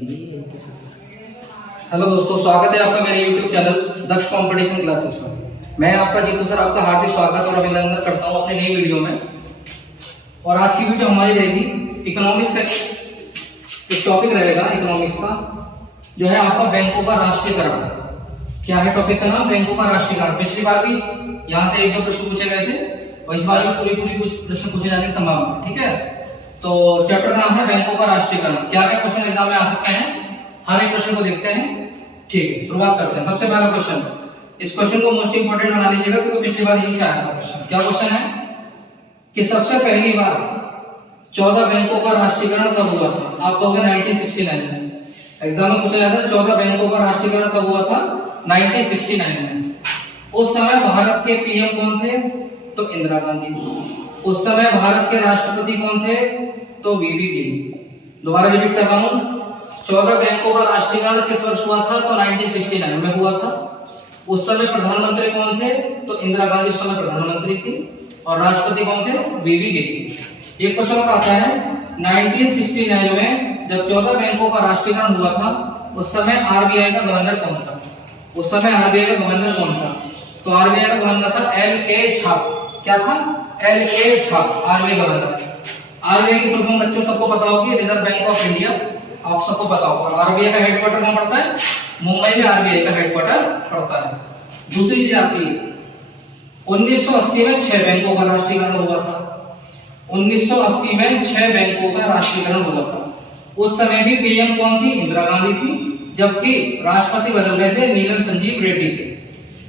Hello दोस्तों, स्वागत है आपका मेरे YouTube चैनल दक्ष कंपटीशन क्लासेस पर। मैं आपका जीतू सर आपका हार्दिक स्वागत और अभिनंदन करता हूं अपने नई वीडियो में। और आज की वीडियो हमारी रहेगी इकोनॉमिक्स से, एक टॉपिक रहेगा इकोनॉमिक्स का जो है आपका बैंकों का राष्ट्रीयकरण। क्या है टॉपिक का नाम? बैंकों का राष्ट्रीयकरण। पिछली बार भी यहाँ से एक दो प्रश्न पूछे गए थे और इस बार भी पूरी प्रश्न पूछे जाने की संभावना। ठीक है, तो चैप्टर का नाम है बैंकों का राष्ट्रीयकरण। क्या क्या क्वेश्चन एग्जाम में आ सकते हैं, हर एक प्रश्न को देखते हैं। ठीक है, शुरुआत करते हैं। सबसे पहला क्वेश्चन, इस क्वेश्चन को मोस्ट इंपोर्टेंट बना लीजिएगा क्योंकि पिछली बार यही से आया था क्वेश्चन। क्या क्वेश्चन है कि सबसे पहली बार 14 बैंकों का राष्ट्रीयकरण कब हुआ था? आप कहोगे 1969 में। एग्जाम में पूछा जाता है 14 बैंकों का राष्ट्रीयकरण कब हुआ था? 1969 में। उस समय भारत के पीएम कौन थे? तो इंदिरा गांधी। उस समय भारत के राष्ट्रपति कौन थे? तो वीवी गिरी। दोबारा रिपीट कर रहा हूं, 14 बैंकों का राष्ट्रीयकरण किस वर्ष हुआ था? तो 1969 में हुआ था। उस समय प्रधानमंत्री कौन थे? तो इंदिरा गांधी उस समय प्रधानमंत्री थी और राष्ट्रपति कौन थे? वीवी गिरी। एक क्वेश्चन और आता है 1969 में जब 14 बैंकों का राष्ट्रीयकरण हुआ था उस समय आरबीआई का गवर्नर कौन था? उस समय आरबीआई का गवर्नर कौन था? तो आरबीआई का गवर्नर था एल.के. झा। क्या था? LK. Jha RBI governor. RBI की फुल फॉर्म बच्चों सबको पता होगी, रिजर्व बैंक ऑफ इंडिया, आप सबको पता होगा। और आरबीआई का हेडक्वार्टर कहां पड़ता है? मुंबई में आरबीआई का हेडक्वार्टर पड़ता है। दूसरी चीज आती है 1980 में 6 बैंकों का राष्ट्रीयकरण हुआ था। 1980 में 6 बैंकों का राष्ट्रीयकरण हुआ था। उस समय भी पीएम कौन थी? इंदिरा गांधी थी, जबकि राष्ट्रपति बदल गए थे, नीलम संजीव रेड्डी थे।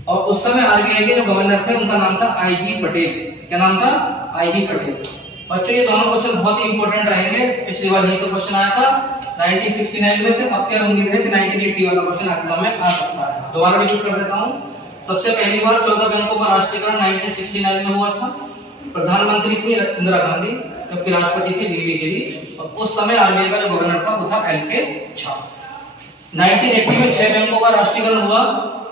और उस समय आरबीआई के जो गवर्नर थे उनका नाम था आई.जी. पटेल। क्या नाम था? आई.जी. पटेल। बच्चों ये दोनों क्वेश्चन बहुत ही इंपॉर्टेंट रहेंगे। पिछली बार यही सब क्वेश्चन आया था 1969 में से। अब क्या उम्मीद है कि 1980 वाला क्वेश्चन एग्जाम में आ सकता है। दोबारा रिपीट कर देता हूं, सबसे पहली बार 14 बैंकों का राष्ट्रीयकरण 1969 में हुआ था। प्रधानमंत्री थी इंदिरा गांधी, जबकि राष्ट्रपति थे वीवी गिरी। और उस समय आरबीआई का जो गवर्नर था वो था एल.के. झा। 1980 में 6 बैंकों का राष्ट्रीयकरण हुआ।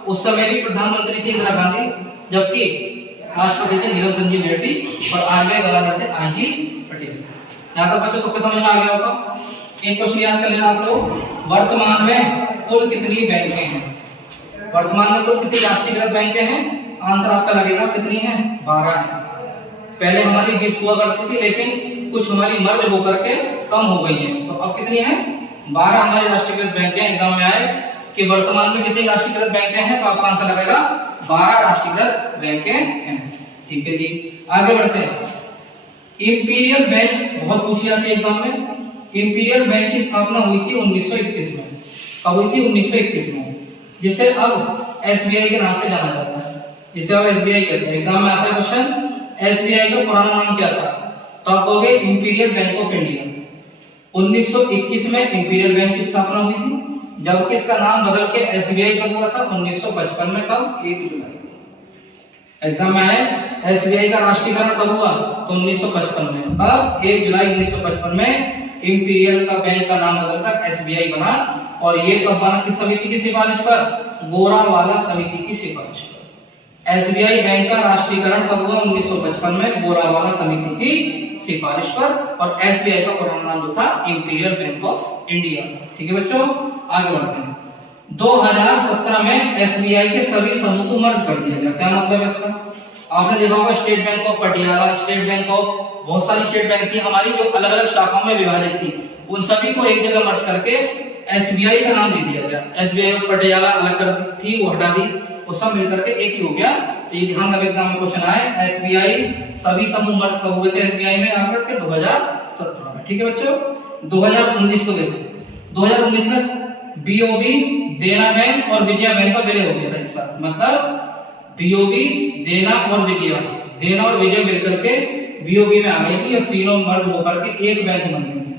उस समय भी प्रधानमंत्री थी इंदिरा गांधी, जबकि राष्ट्रपति थे नीलम संजीव रेड्डी और आरबीआई गवर्नर थे आई.जी. पटेल। यहाँ तक बच्चों सबके समझ में आ गया होगा। एक क्वेश्चन याद कर लेना आप लोग, वर्तमान में कुल कितनी बैंकें हैं? वर्तमान में कुल कितनी राष्ट्रीयकृत बैंकें हैं? आंसर आपका लगेगा कितनी है? 12 है। पहले हमारी 20 हुआ करती थी, लेकिन कुछ हमारी मर्ज होकर के कम हो गई है। तो अब कितनी है? 12 हमारी राष्ट्रीयकृत बैंकें। एग्जाम में आए कि वर्तमान में कितनी राष्ट्रीयकृत बैंकें हैं, तो आपका आंसर लगेगा 12 राष्ट्रीयकृत बैंकें हैं। ठीक है जी, आगे बढ़ते हैं। इंपीरियल बैंक बहुत पूछी जाती है एग्जाम में। इंपीरियल बैंक की स्थापना हुई थी 1921 में। कब हुई थी? 1921 में, जिसे अब एसबीआई के नाम से जाना जाता है, जिसे अब एसबीआई कहते हैं। एग्जाम में आता है क्वेश्चन एसबीआई का पुराना नाम क्या था? तो आप कहोगे इंपीरियल बैंक ऑफ इंडिया। 1921 में इंपीरियल बैंक की स्थापना हुई थी, जबकि इसका नाम बदल के एसबीआई कब हुआ था? 1955 में। कब? 1 जुलाई। एग्जाम में आए एसबीआई का राष्ट्रीयकरण कब हुआ? तो 1955 में। कब? 1 जुलाई 1955 में इंपीरियल का बैंक का नाम बदलकर एसबीआई बना। और ये कब बना? किस समिति की सिफारिश पर? गोरावाला समिति की सिफारिश पर। एसबीआई बैंक का राष्ट्रीयकरण कब हुआ? 1955 में, गोरावाला समिति की सिफारिश पर। और एसबीआई का पुराना नाम जो था इंपीरियल बैंक ऑफ इंडिया। ठीक है बच्चों, आगे बढ़ते हैं। 2017 में एसबीआई के सभी समूह को मर्ज कर दिया गया। क्या मतलब है इसका? आपने देखा होगा state bank of Patiala, state bank of, बहुत सारी स्टेट बैंक थी हमारी जो अलग अलग शाखाओं में विभाजित थी। उन सभी को एक जगह मर्ज करके एसबीआई का नाम दे दिया गया। एसबीआई ऑफ पटियाला अलग कर थी, वो हटा दी, वो सब मिलकर के एक ही हो गया। तो ये ध्यान रखिए, एग्जाम में क्वेश्चन आए एसबीआई सभी समूह मर्ज कब हुए थे एसबीआई में? आकर के 2017 में। ठीक है बच्चों, 2019 को देखो। 2019 में बीओबी, देना बैंक और विजया बैंक का विलय हो गया था एक साथ। मतलब बीओबी, देना और विजया, देना और विजय मिलकर के बीओबी में आ गई थी और तीनों मर्ज होकर के एक बैंक बन गई थी।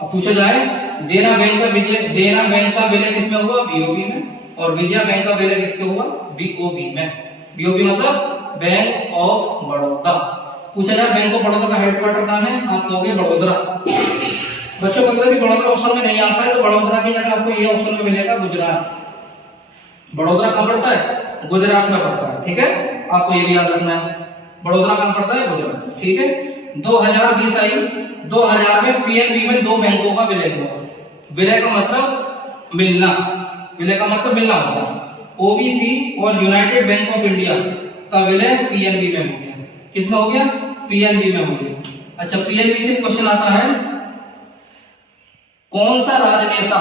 अब पूछा जाए देना बैंक का विलय किसमें हुआ? बीओबी में। और विजया बैंक का विलय किसके हुआ? बीओबी में। बीओबी मतलब बैंक ऑफ बड़ौदा। पूछा जाए बैंक ऑफ बड़ौदा का हेडक्वार्टर कहां है? आप कहोगे बड़ोदरा। बच्चों को अगर बड़ौदा ऑप्शन में नहीं आता है तो बड़ोदरा की जगह आपको ये ऑप्शन में मिलेगा गुजरात। बड़ोदरा कहां पड़ता है? गुजरात में पड़ता है। ठीक है, आपको ये भी याद रखना है, बड़ोदरा कहां पड़ता है? गुजरात। ठीक है, 2020 आई, 2000 में पीएनबी में 2 बैंकों का विलय हुआ। विलय का मतलब मिलना, विलय का मतलब मिलना होता है। ओबीसी और यूनाइटेड बैंक ऑफ इंडिया का विलय पीएनबी में हो गया। किसमें हो गया? पीएनबी में हो गया। अच्छा, पीएनबी से क्वेश्चन आता है, कौन सा राजनेता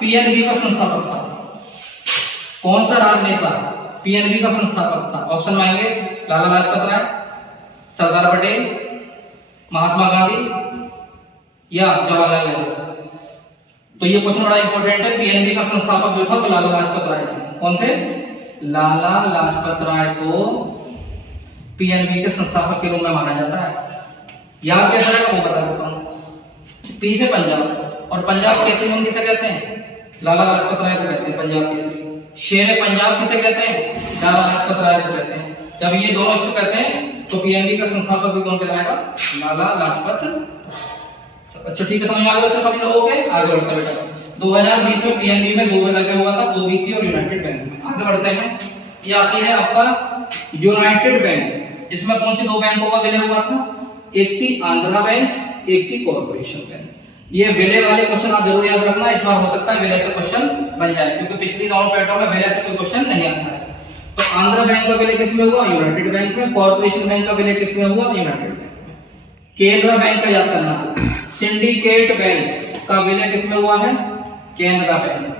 पीएनबी का संस्थापक था? कौन सा राजनेता पीएनबी का संस्थापक था? ऑप्शन में आएंगे लाला लाजपत राय, सरदार पटेल, महात्मा गांधी या जवाहरलाल नेहरू। तो ये क्वेश्चन बड़ा इंपॉर्टेंट है। पीएनबी का संस्थापक जो था वो लाला लाजपत राय थे। कौन थे? लाला लाजपत राय को पीएनबी के संस्थापक के रूप में माना जाता है। याद कैसे रहेगा वो बता देता हूँ। पी से पंजाब, और पंजाब केसरी हम किसे कहते हैं? लाला लाजपत राय को कहते हैं पंजाब केसरी। शेर पंजाब किसे कहते हैं? लाला लाजपत राय को कहते हैं। जब ये दोनों इष्ट कहते हैं तो पीएनबी का संस्थापक भी कौन कहलाएगा? लाला लाजपत। अच्छा ठीक है, समझ में आ गया बच्चों सभी लोगों के? आगे बढ़ते हैं बेटा। 2020 में पीएनबी में दो लगा हुआ था, ओबीसी और यूनाइटेड बैंक। आगे बढ़ते हैं। ये आती है आपका यूनाइटेड बैंक। इसमें कौन सी दो बैंकों का विलय हुआ था? एक थी आंध्रा बैंक, एक थी कॉर्पोरेशन बैंक। ये विलय वाले क्वेश्चन आप जरूर याद रखना, इस बार हो सकता है विलय से क्वेश्चन बन जाए, क्योंकि पिछली दोनों पैटर्न में विलय से कोई क्वेश्चन नहीं आता है। तो आंध्रा बैंक का विलय किसमें हुआ? यूनाइटेड बैंक में। कॉर्पोरेशन बैंक का विलय किसमें हुआ? यूनाइटेड बैंक में। केनरा बैंक का याद करना। सिंडिकेट बैंक का विलय किसमें हुआ है? केनरा बैंक में।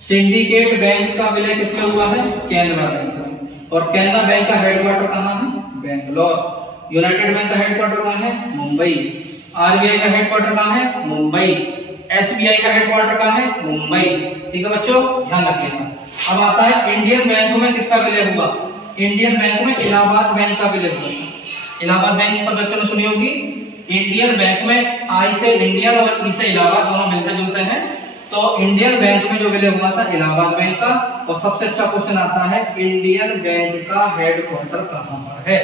सिंडिकेट बैंक का विलय किसमें हुआ है? केनरा बैंक में। और केनरा बैंक का हेडक्वार्टर कहाँ है? बेंगलोर। यूनाइटेड बैंक का हेडक्वार्टर कहाँ है? मुंबई। आरबीआई का हेडक्वार्टर कहाँ है? मुंबई। एसबीआई का हेडक्वार्टर कहाँ है? मुंबई। ठीक है बच्चों, ध्यान रखिएगा। अब आता है इंडियन बैंक में किसका विलय हुआ? इंडियन बैंक में इलाहाबाद बैंक का विलय हुआ। इलाहाबाद बैंक सब बच्चों ने सुनी होगी। इंडियन बैंक में आई से इंडियन और ई से इलाहाबाद दोनों मिलते जुलते हैं। तो इंडियन बैंक में जो विलय हुआ था इलाहाबाद बैंक का। और सबसे अच्छा क्वेश्चन आता है, इंडियन बैंक का हेडक्वार्टर कहाँ पर है?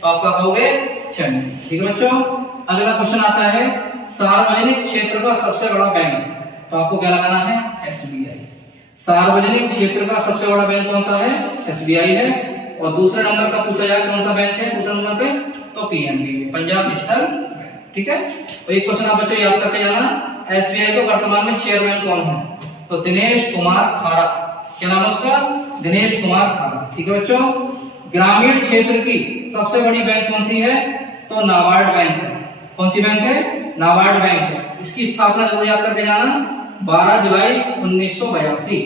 तो आपका कहोगे चेन्नई। ठीक है बच्चों। अगला क्वेश्चन आता है, सार्वजनिक क्षेत्र का सबसे बड़ा बैंक। तो आपको क्या लगाना है? एसबीआई। सार्वजनिक क्षेत्र का सबसे बड़ा बैंक कौन सा है? एसबीआई है। और दूसरे नंबर का पूछा जाए कौन सा बैंक है दूसरे नंबर पे? तो पीएनबी, पंजाब नेशनल बैंक। ठीक है। तो एक क्वेश्चन आप बच्चों याद करके जाना, एसबीआई तो वर्तमान में चेयरमैन कौन है? तो दिनेश कुमार खारा। क्या नाम है उसका? दिनेश कुमार खारा। ठीक है बच्चों। ग्रामीण क्षेत्र की सबसे बड़ी बैंक कौन सी है? तो नाबार्ड बैंक है। कौन सी बैंक है? नाबार्ड बैंक है। इसकी स्थापना जरूर याद करके जाना, 12 जुलाई 1982।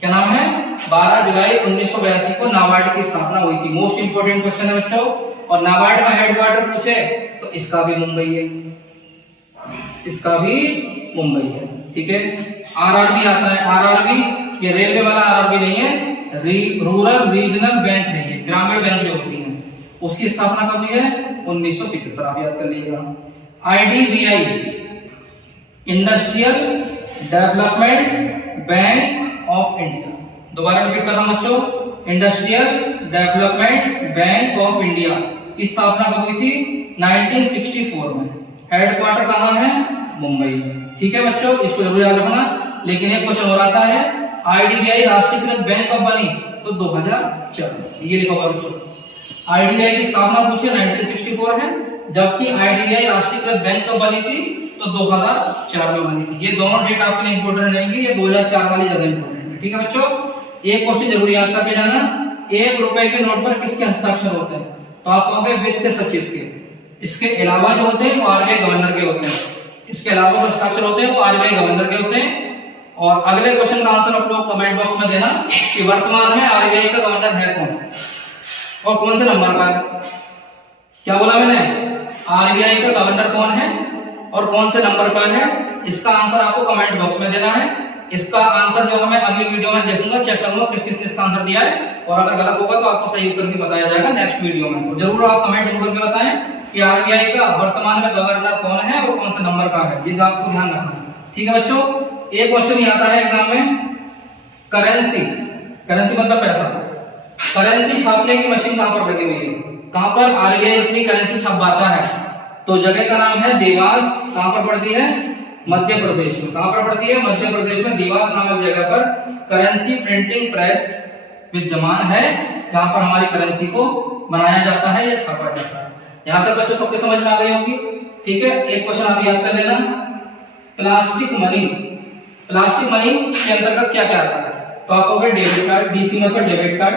क्या नाम है? 12 जुलाई 1982 को नाबार्ड की स्थापना हुई थी। मोस्ट इंपोर्टेंट क्वेश्चन है बच्चों। और नाबार्ड का हेडक्वार्टर पूछे तो इसका भी मुंबई है, इसका भी मुंबई है। ठीक है। आरआरबी आता है। आरआरबी ये रेलवे वाला आरआरबी नहीं है, रूरल रीजनल बैंक है। ये ग्रामीण बैंक जो होती है उसकी स्थापना कब हुई है? 1975। आप याद कर लीजिएगा। IDBI industrial development bank of India. दोबारा रिपीट कर रहा हूं बच्चों, industrial development bank of India की स्थापना कब हुई थी? 1964 में। हेडक्वार्टर कहाँ है? मुंबई में। ठीक है बच्चों, इसको जरूर याद रखना। लेकिन एक क्वेश्चन और आता है, आईडीबीआई राष्ट्रीयकृत बैंक कब बनी? तो 2004 में। ये लिखा हुआ बच्चों। आईडीबीआई की स्थापना पूछे 1964 है, जबकि आईडीबीआई राष्ट्रीयकृत बैंक कब बनी थी? तो 2004 में बनी थी। ये दोनों डेट आपके लिए इंपोर्टेंट रहेंगी। ये 2004 वाली ज्यादा इंपोर्टेंट है। ठीक है बच्चों। एक क्वेश्चन जरूर याद करके जाना, 1 रुपए के नोट पर किसके हस्ताक्षर होते हैं? तो आप कहोगे वित्त सचिव के। इसके अलावा जो होते हैं वो आरबीआई गवर्नर के होते हैं। इसके अलावा जो हस्ताक्षर होते हैं वो आरबीआई गवर्नर के होते हैं। और अगले क्वेश्चन का आंसर आप लोग कमेंट बॉक्स में देना कि वर्तमान में आरबीआई का गवर्नर है कौन और कौन से नंबर का है। क्या बोला मैंने? आरबीआई का गवर्नर कौन है और कौन से नंबर का है, इसका आंसर आपको कमेंट बॉक्स में देना है। इसका आंसर जो है मैं अगली वीडियो में देखूंगा, चेक करूंगा किस किसने इसका आंसर दिया है, और अगर गलत होगा तो आपको सही उत्तर भी बताया जाएगा नेक्स्ट वीडियो में। तो जरूर आप कमेंट करके बताएं कि आरबीआई का वर्तमान में गवर्नर कौन है और कौन से नंबर का है, ये आपको ध्यान रखना है। ठीक है बच्चों। एक क्वेश्चन ये आता है एग्जाम में, करेंसी। करेंसी मतलब पैसा। करेंसी छापने की मशीन कहां पर लगी हुई है? कहां पर आरबीआई अपनी करेंसी छपवाता है? तो जगह का नाम है देवास। कहां पर पड़ती है? मध्य प्रदेश में। कहां पर पड़ती है? मध्य प्रदेश में देवास नामक जगह पर करेंसी प्रिंटिंग प्रेस विद्यमान है, जहां पर हमारी करेंसी को बनाया जाता है या छापा जाता है। यहां तक बच्चों सबके समझ में आ गई होगी। ठीक है, एक क्वेश्चन आप याद कर लेना, प्लास्टिक मनी। प्लास्टिक मनी के अंतर्गत क्या क्या आता है? तो आपको होगा डेबिट कार्ड, डीसी मतलब डेबिट कार्ड,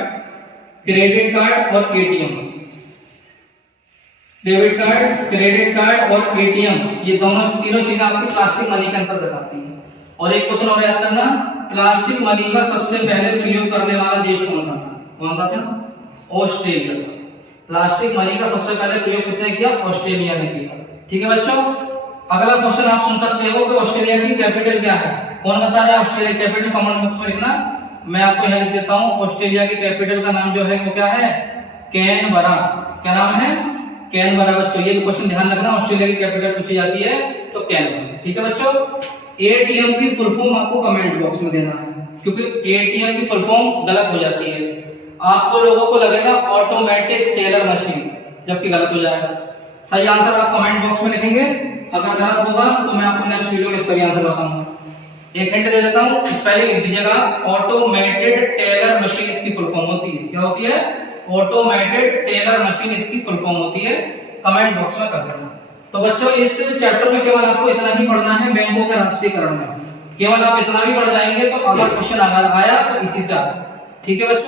क्रेडिट कार्ड और ATM. Debit card, credit card और एटीएम, ये तीनों चीजें आपकी प्लास्टिक मनी के अंतर्गत आती है। और एक क्वेश्चन और याद करना, प्लास्टिक मनी का सबसे पहले प्रयोग करने वाला देश कौन सा था? कौन सा था? ऑस्ट्रेलिया था। प्लास्टिक मनी का सबसे पहले प्रयोग किसने किया? ऑस्ट्रेलिया ने किया। ठीक है बच्चों, अगला क्वेश्चन आप सुन सकते हो कि ऑस्ट्रेलिया की कैपिटल क्या है? कौन बता रहा है ऑस्ट्रेलिया की कैपिटल? कमेंट बॉक्स में लिखना, मैं आपको यहाँ लिख देता हूँ। ऑस्ट्रेलिया की कैपिटल का नाम जो है वो क्या है? कैनबरा। क्या नाम है? कैनबरा। बच्चों ये क्वेश्चन ध्यान रखना, ऑस्ट्रेलिया की कैपिटल पूछी जाती है तो कैनबरा। ठीक है बच्चों, एटीएम की फुल फॉर्म आपको कमेंट बॉक्स में देना है, क्योंकि एटीएम की फुल फॉर्म गलत हो जाती है। आपको लोगों को लगेगा ऑटोमेटिक टेलर मशीन, जबकि गलत हो जाएगा। सही आंसर आप कमेंट बॉक्स में लिखेंगे, अगर गलत होगा तो मैं आपको नेक्स्ट वीडियो में इसका भी आंसर बताऊंगा। एक हिंट दे देता हूं, स्पेलिंग लिख दीजिएगा, ऑटोमेटेड टेलर मशीन इसकी फुल फॉर्म होती है। क्या होती है? ऑटोमेटेड टेलर मशीन इसकी फुल फॉर्म होती है। कमेंट बॉक्स में कर देना। तो बच्चों इस चैप्टर में केवल आपको इतना ही पढ़ना है, बैंकों के राष्ट्रीयकरण में केवल आप इतना भी पढ़ जाएंगे तो अगर क्वेश्चन अगर आया तो इसी से आया। ठीक है बच्चों।